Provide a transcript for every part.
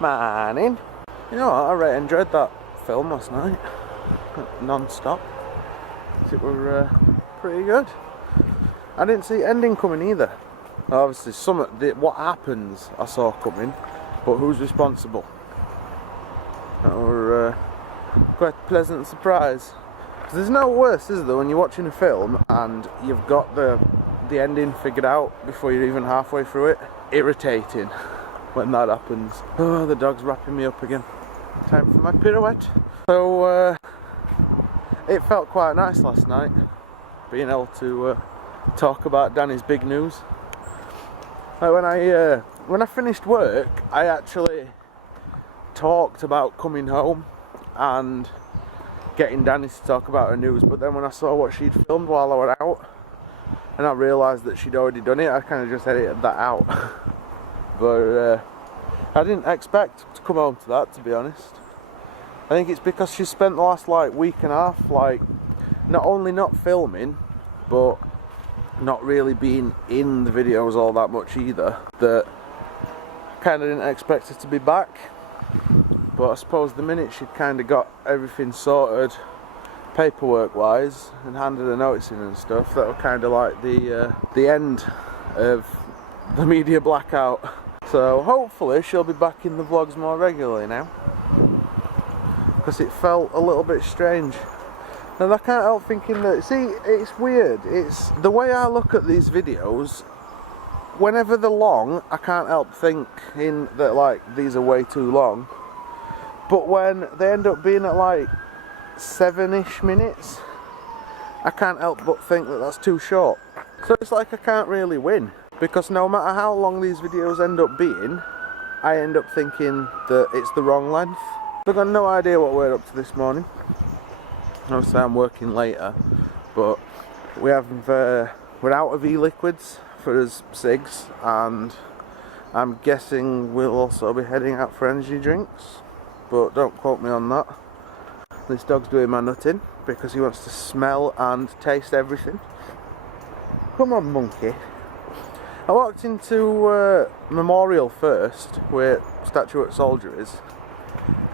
Morning. You know what, I really enjoyed that film last night. Non-stop. It were pretty good. I didn't see ending coming either. Obviously, what happens I saw coming, but who's responsible? That were quite a pleasant surprise. 'Cause there's no worse, is there, when you're watching a film and you've got the ending figured out before you're even halfway through it. Irritating when that happens. Oh, the dog's wrapping me up again. Time for my pirouette. So it felt quite nice last night, being able to talk about Danny's big news. Like when I finished work, I actually talked about coming home and getting Danny to talk about her news, but then when I saw what she'd filmed while I was out, and I realised that she'd already done it, I kind of just edited that out. But I didn't expect to come home to that, to be honest. I think it's because she spent the last week and a half not only not filming, but not really being in the videos all that much either, that I kind of didn't expect her to be back. But I suppose the minute she'd kind of got everything sorted paperwork wise and handed a notice in and stuff, that was kind of like the end of the media blackout. So hopefully she'll be back in the vlogs more regularly now, because it felt a little bit strange. And I can't help thinking that, see, it's weird, it's the way I look at these videos. Whenever they're long, I can't help thinking that these are way too long, but when they end up being at 7-ish minutes, I can't help but think that that's too short. So it's like I can't really win, because no matter how long these videos end up being, I end up thinking that it's the wrong length. I've got no idea what we're up to this morning. Obviously I'm working later, but we're out of e-liquids for us cigs, and I'm guessing we'll also be heading out for energy drinks, but don't quote me on that. This dog's doing my nutting because he wants to smell and taste everything. Come on, monkey. I walked into Memorial first, where Statue at Soldier is,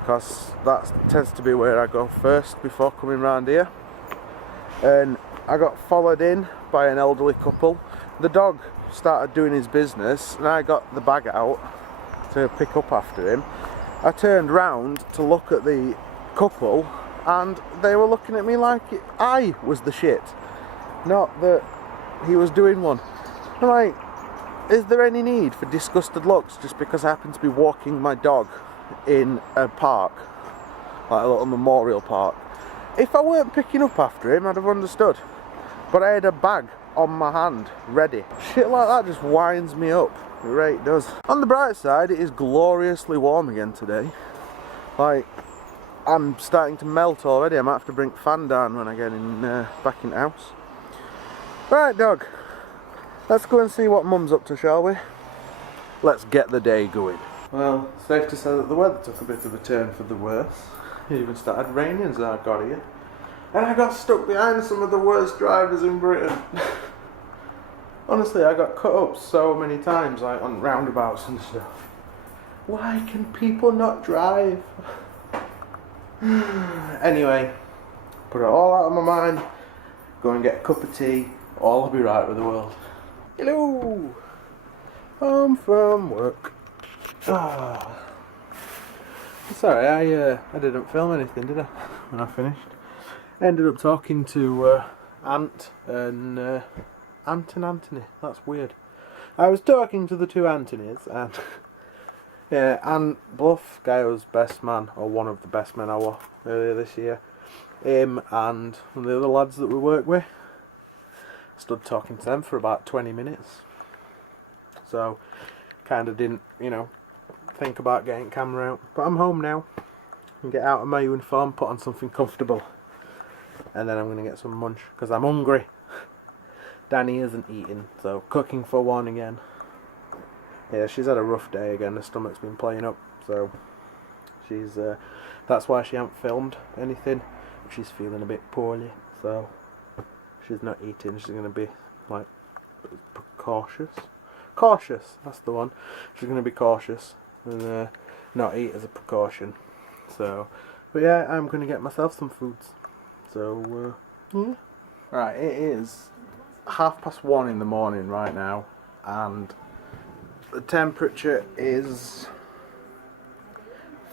because that tends to be where I go first before coming round here. And I got followed in by an elderly couple. The dog started doing his business, and I got the bag out to pick up after him. I turned round to look at the couple, and they were looking at me like I was the shit, not that he was doing one. I'm like, is there any need for disgusted looks just because I happen to be walking my dog in a park, like a little memorial park? If I weren't picking up after him, I'd have understood, but I had a bag on my hand ready. Shit like that just winds me up. It right does. On the bright side, it is gloriously warm again today. I'm starting to melt already. I might have to bring fan down when I get back in the house. Right, dog. Let's go and see what Mum's up to, shall we? Let's get the day going. Well, safe to say that the weather took a bit of a turn for the worse. It even started raining as I got here. And I got stuck behind some of the worst drivers in Britain. Honestly, I got cut up so many times, on roundabouts and stuff. Why can people not drive? Anyway, put it all out of my mind, go and get a cup of tea, all will be right with the world. Hello! Home from work. Sorry, I didn't film anything, did I, when I finished? I ended up talking to Ant and Anthony. That's weird. I was talking to the two Antonys, and yeah, Ant Bluff, guy who's best man, or one of the best men I was earlier this year, him and one of the other lads that we work with, stood talking to them for about 20 minutes. So, kind of didn't, think about getting camera out. But I'm home now. I can get out of my uniform, put on something comfortable, and then I'm going to get some munch, because I'm hungry. Danny isn't eating, so cooking for one again. Yeah, she's had a rough day again. Her stomach's been playing up, so she's that's why she hasn't filmed anything. She's feeling a bit poorly, so she's not eating. She's going to be cautious. That's the one. She's going to be cautious, and not eat as a precaution. So, but yeah, I'm going to get myself some foods. So, yeah. Right, it is 1:30 in the morning right now, and the temperature is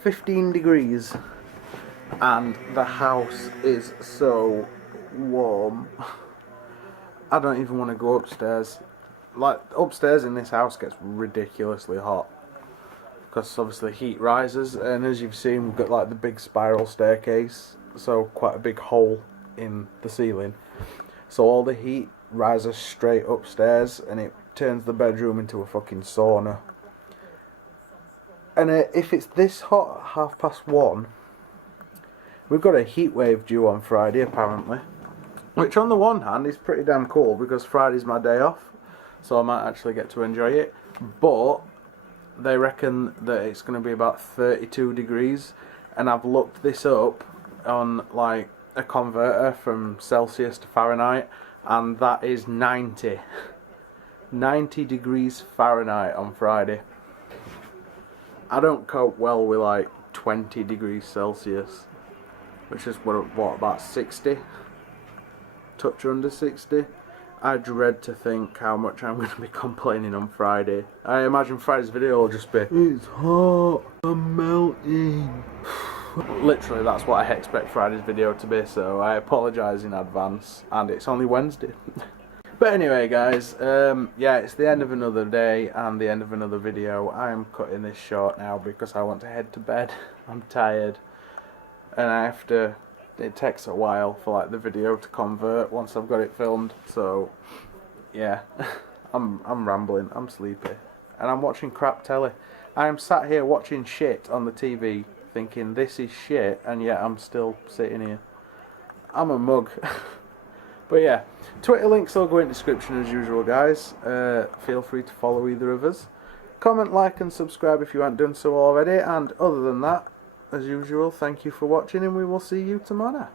15 degrees, and the house is so warm. I don't even want to go upstairs. Like, upstairs in this house gets ridiculously hot, because obviously heat rises, and as you've seen, we've got like the big spiral staircase, so quite a big hole in the ceiling. So all the heat rises straight upstairs, and it turns the bedroom into a fucking sauna. And if it's this hot at 1:30, we've got a heat wave due on Friday apparently. Which on the one hand is pretty damn cool, because Friday's my day off, so I might actually get to enjoy it. But they reckon that it's going to be about 32 degrees, and I've looked this up on like a converter from Celsius to Fahrenheit, and that is 90 degrees Fahrenheit on Friday. I don't cope well with like 20 degrees Celsius, which is what about 60? Touch under 60. I dread to think how much I'm going to be complaining on Friday. I imagine Friday's video will just be, it's hot, I'm melting. Literally, that's what I expect Friday's video to be, so I apologise in advance, and it's only Wednesday. But anyway guys, yeah, it's the end of another day and the end of another video. I'm cutting this short now because I want to head to bed. I'm tired, and I have to, it takes a while for like the video to convert once I've got it filmed, so yeah. I'm rambling, I'm sleepy, and I'm watching crap telly. I am sat here watching shit on the TV thinking this is shit, and yet I'm still sitting here. I'm a mug. But yeah, Twitter links will go in the description as usual guys. Feel free to follow either of us. Comment, like and subscribe if you haven't done so already, and other than that, as usual, thank you for watching, and we will see you tomorrow.